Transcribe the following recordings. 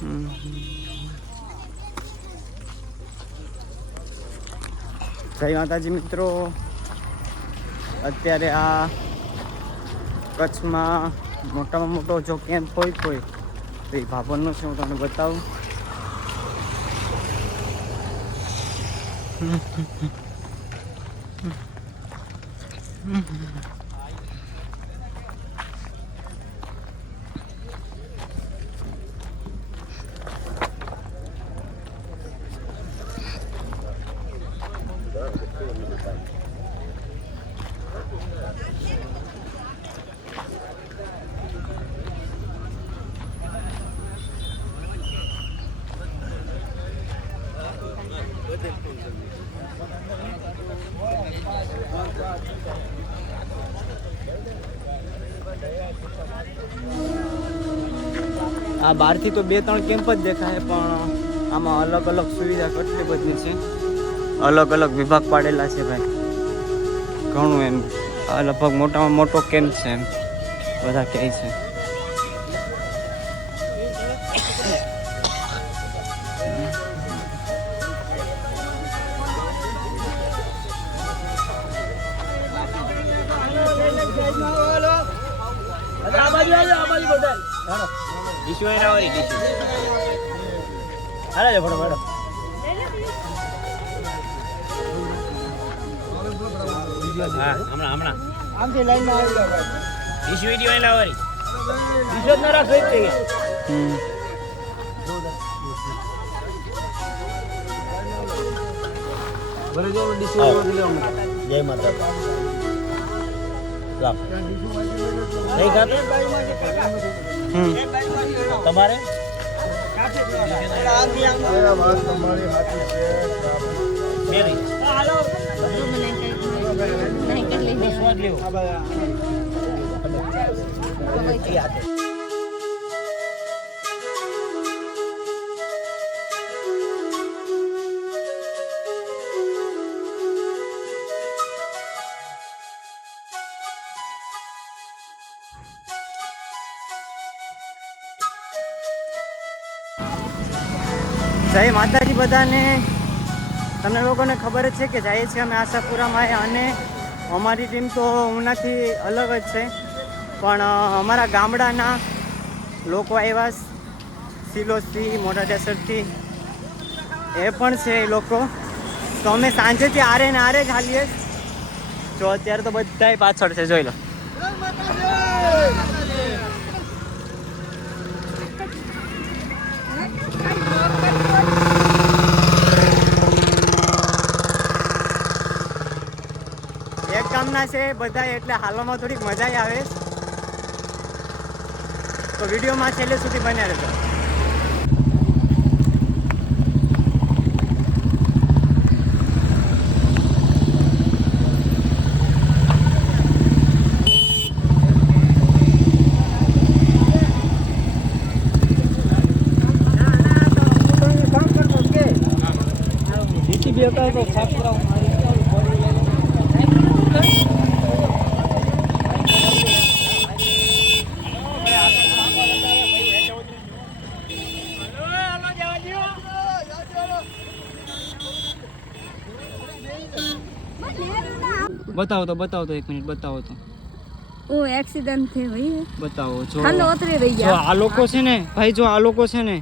જય માતાજી મિત્રો, અત્યારે આ કચ્છમાં મોટામાં મોટો જો કેમ્પ હોય કોઈ તો એ ભાભરનો છે. હું તમને બતાવું. આ બહારથી તો 2-3 કેમ્પ જ દેખાય, પણ આમાં અલગ અલગ સુવિધા કેટલી બધી છે. અલગ અલગ વિભાગ પાડેલા છે ભાઈ, ઘણું એમ. આ લગભગ મોટામાં મોટો કેમ્પ છે એમ બધા કહે છે. જય માતા. તમારે જય માતાજી બધાને. તમને લોકોને ખબર જ છે કે જઈએ છીએ અમે આશાપુરામાં, અને અમારી ટીમ તો ઉનાથી અલગ જ છે, પણ અમારા ગામડાના લોકો આવ્યા સિલોસથી, મોટા ડેસરથી એ પણ છે એ લોકો. તો અમે સાંજેથી આરે ને આરે જ હાલીએ. જો અત્યારે તો બધાય પાછળ છે, જોઈ લો. એક કામના છે બધા, એટલે હાલવામાં થોડીક મજા આવે. તો વિડીયોમાં છેલ્લે સુધી બન્યા રહેજો. બતાવો તો 1 મિનિટ બતાવો તો. ઓ એક્સિડન્ટ થયો ભાઈ, બતાવો. જો હાલો ઉતરી રહી ગયા. આ લોકો છે ને ભાઈ, જો આ લોકો છે ને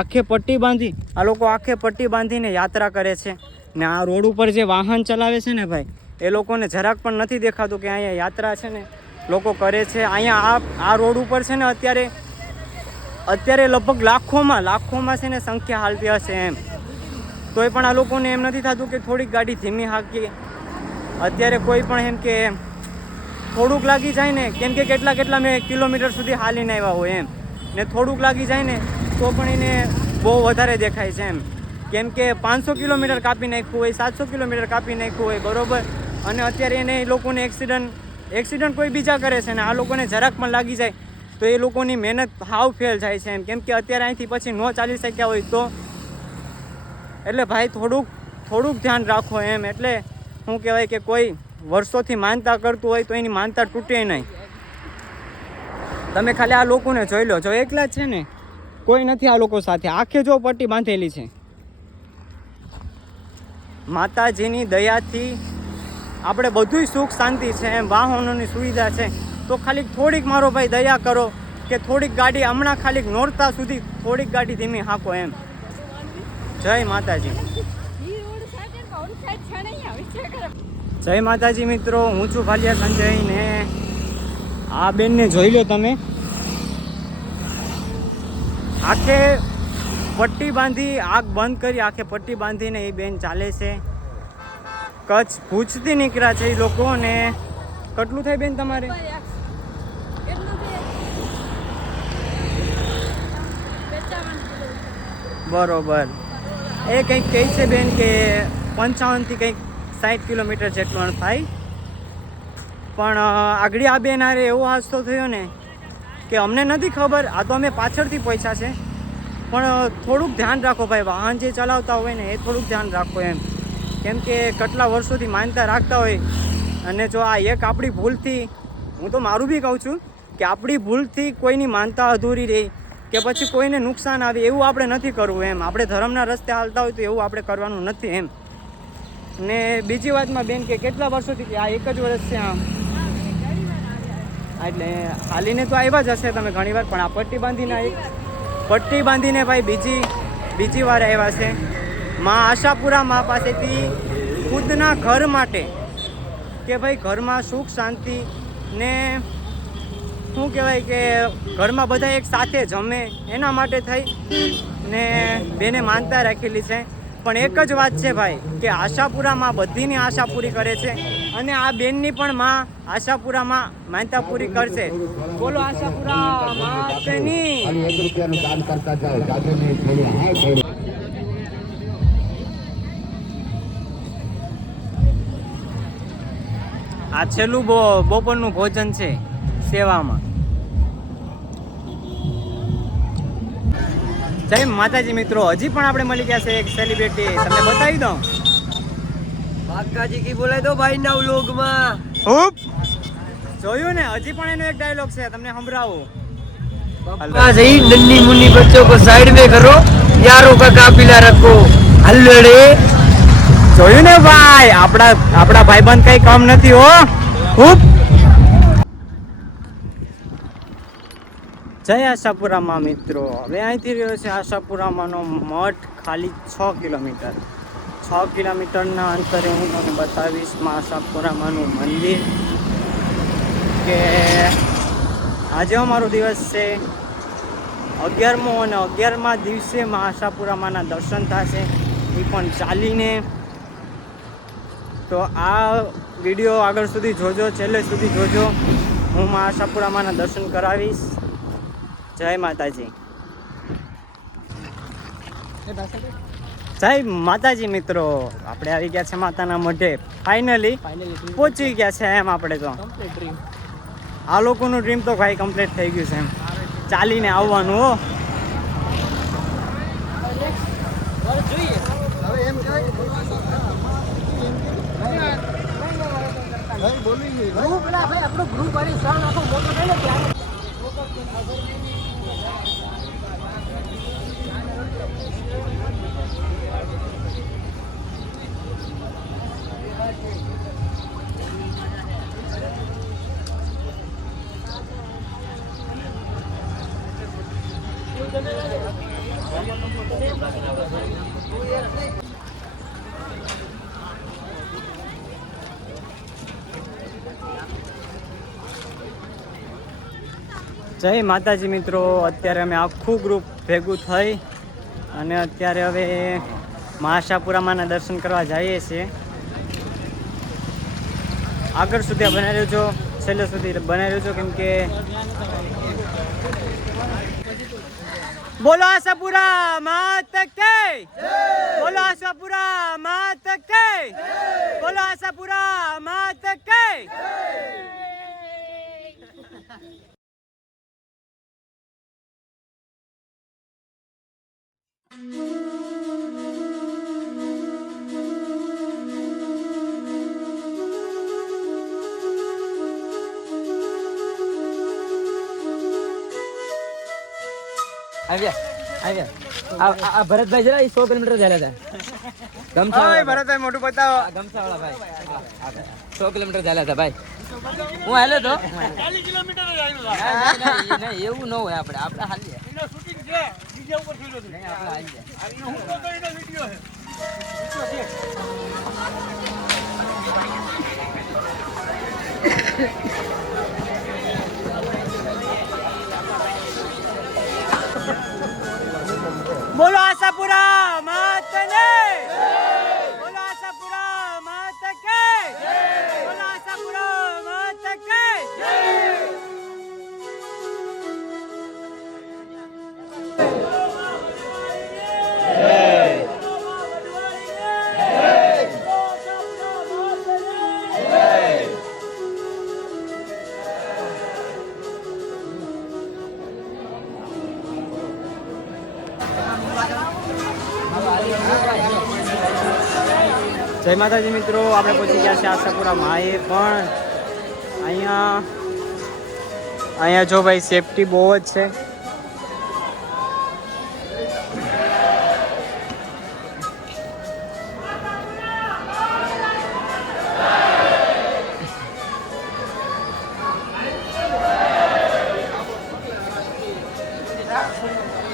આખે પટ્ટી બાંધીને યાત્રા કરે છે. ને આ રોડ ઉપર જે વાહન ચલાવે છે ને ભાઈ, એ લોકોને જરાક પણ નથી દેખાતું કે અહીંયા યાત્રા છે ને લોકો કરે છે. અહીંયા આ રોડ ઉપર છે ને અત્યારે લગભગ લાખોમાં છે ને સંખ્યા હાલતી હશે એમ. તોય પણ આ લોકોને એમ નથી થતું કે થોડીક ગાડી ધીમી હાંકીએ. અત્યારે કોઈ પણ એમ કે થોડુંક લાગી જાય ને, કેમ કે કેટલા મેં કિલોમીટર સુધી હાલીને આવ્યા હોય એમ, ને થોડુંક લાગી જાય ને તો પણ એને બહુ વધારે દેખાય છે એમ. કેમ કે 500 કિલોમીટર કાપી નાખ્યું હોય, 700 કિલોમીટર કાપી નાખ્યું હોય, બરોબર. અને અત્યારે એને એ લોકોને એક્સિડન્ટ કોઈ બીજા કરે છે ને આ લોકોને જરાક પણ લાગી જાય તો એ લોકોની મહેનત હાવ ફેલ જાય છે એમ. કેમ કે અત્યારે અહીંથી પછી ન ચાલી શક્યા હોય તો, એટલે ભાઈ થોડુંક ધ્યાન રાખો એમ. એટલે શું કહેવાય કે કોઈ વર્ષોથી માનતા કરતું હોય તો એની માનતા તૂટે નહીં. તમે ખાલી આ લોકોને જોઈ લો, જો એકલા જ છે ને કોઈ નથી આ લોકો સાથે. આખે જો પટ્ટી બાંધેલી છે. માતાજીની દયાથી આપણે બધુંય સુખ શાંતિ છે એમ, વાહનોની સુવિધા છે. તો ખાલી થોડીક મારો ભાઈ દયા કરો કે થોડીક ગાડી હમણાં ખાલી નોરતા સુધી થોડીક ગાડી ધીમી હાંકો એમ. જય માતાજી. જય માતાજી મિત્રો, હું છું ભાલિયા સંજય ને આ બેનને જોઈ લો તમે. આખે પટ્ટી બાંધી, આગ બંધ કરી આખે પટ્ટી બાંધીને એ બેન ચાલે છે. કચ્છ ભૂજથી નીકળ્યા છે એ લોકો. ને કેટલું થાય બેન તમારે? બરોબર. એ કંઈક કહે છે બેન કે 55 થી કંઈક 60 કિલોમીટર જેટલું થાય. પણ આગળ આ બેન હારે એવો હાદસો થયો ને કે અમને નથી ખબર. આ તો અમે પાછળથી પહોંચ્યા છે. પણ થોડુંક ધ્યાન રાખો ભાઈ, વાહન જે ચલાવતા હોય ને એ થોડુંક ધ્યાન રાખો એમ. કેમ કે કેટલા વર્ષોથી માનતા રાખતા હોય અને જો આ એક આપણી ભૂલથી, હું તો મારું બી કહું છું કે આપણી ભૂલથી કોઈની માનતા અધૂરી રહી કે પછી કોઈને નુકસાન આવે એવું આપણે નથી કરવું એમ. આપણે ધર્મના રસ્તે હાલતા હોય તો એવું આપણે કરવાનું નથી એમ. ને બીજી વાતમાં બેન કે કેટલા વર્ષોથી આ એક જ વર્ષ છે આમ, એટલે હાલીને તો આવ્યા જ હશે તમે ઘણી વાર, પણ આ પટ્ટી બાંધીને ભાઈ બીજી વાર આવ્યા છે. માં આશાપુરા માં પાસેથી ખુદના ઘર માટે કે ભાઈ ઘરમાં સુખ શાંતિ ને શું કહેવાય કે ઘરમાં બધા એક સાથે જમે એના માટે થઈ ને બેને માનતા રાખેલી છે. પણ એક જ વાત છે ભાઈ કે આશાપુરામાં બધીની આશા પૂરી કરે છે અને આ બેનની પણ માં આશાપુરામાં માનતા પૂરી કરશે. બોલો આશાપુરા માતની. આ છેલ્લું બપોરનું ભોજન છે સેવામાં. જય માતાજી મિત્રો, હજી પણ આપણે મળી ગયા છે એક સેલિબ્રિટી, તમને બતાવી દઉં. કાકાજી કી બોલે તો ભાઈ ના વ્લોગ માં ખૂબ જોયું ને, હજી પણ એનો એક ડાયલોગ છે તમને સંભળાવું. पापा सही नन्ही मुन्नी बच्चों को साइड में करो, यारों का काफिला रखो, हल्लड़े. જોયું ને ભાઈ, આપણા ભાઈબંધ કઈ કમ નથી હો. ખૂબ જય આશાપુરામાં મિત્રો. હવે અહીંથી રહ્યો છે આશાપુરામાંનો મઠ ખાલી 6 કિલોમીટર. 6 કિલોમીટરના અંતરે હું તમને બતાવીશ માં આશાપુરામાંનું મંદિર. કે આજે અમારો દિવસ છે 11મો અને 11મા દિવસે માં આશાપુરામાંના દર્શન થશે, એ પણ ચાલીને. તો આ વિડીયો આગળ સુધી જોજો, છેલ્લે સુધી જોજો. હું માં આશાપુરામાંના દર્શન કરાવીશ. જય માતાજી. જય માતાજી મિત્રો, આપણે આવી ગયા છે માતાના મઢે. ફાઇનલી પહોંચી ગયા છે એમ. આપણે તો આ લોકોનું ડ્રીમ તો ભાઈ કમ્પ્લીટ થઈ ગયું છે એમ, ચાલીને આવવાનું હો. જય માતાજી મિત્રો, અત્યારે અમે આખું ગ્રુપ ભેગું થઈ અને અત્યારે હવે માં આશાપુરામાંના દર્શન કરવા જઈએ છીએ. આગળ સુધી બનાવી રહેજો, છેલ્લે સુધી બનાવી રહેજો, કેમ કે બોલો આશાપુરા માત કે, બોલો આશાપુરા માત કે, બોલો આશાપુરા માત કે. આવ્યા આ ભરતભાઈ જરા 100 કિલોમીટર ચાલ્યા હતા ગમસા ભરતભાઈ મોટું બતાવો. ગમસા વાળા ભાઈ 100 કિલોમીટર ચાલ્યા હતા ભાઈ હું હાલ્યો તો 40 કિલોમીટર નહીં એવું ન હોય આપણે હાલીએ એનો શૂટિંગ છે બીજા ઉપર થયો છે નહીં આપણે હાલીએ હું તો એનો વિડિયો છે બોલો આશાપુરા માતને બોલો આશાપુરા માત કે બોલો આશાપુરા માત કે જય માતાજી મિત્રો, આપણે પહોંચી ગયા છે આશાપુરા માએ. પણ અહીંયા જો ભાઈ સેફટી બહુ જ છે.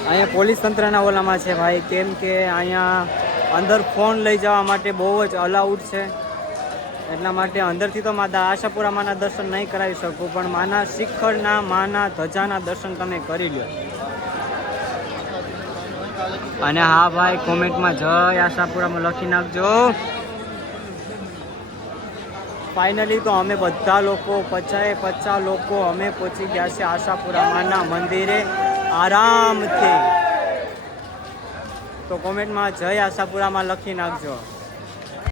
અહીંયા પોલીસ તંત્રના ઓલામાં છે ભાઈ, કેમ કે અહીંયા અંદર ફોન લઈ જવા માટે બહુ જ અલાઉડ છે. એટલા માટે અંદરથી તો આશાપુરા માના દર્શન નહીં કરાવી શકું, પણ માના શિખરના માના ધજાના દર્શન તમે કરી લો. અને હા ભાઈ, કોમેન્ટમાં જય આશાપુરામાં લખી નાખજો. ફાઇનલી તો અમે બધા લોકો 50 લોકો અમે પહોંચી ગયા છે આશાપુરા માના મંદિરે આરામથી. તો કોમેન્ટમાં જય આશાપુરામાં લખી નાખજો.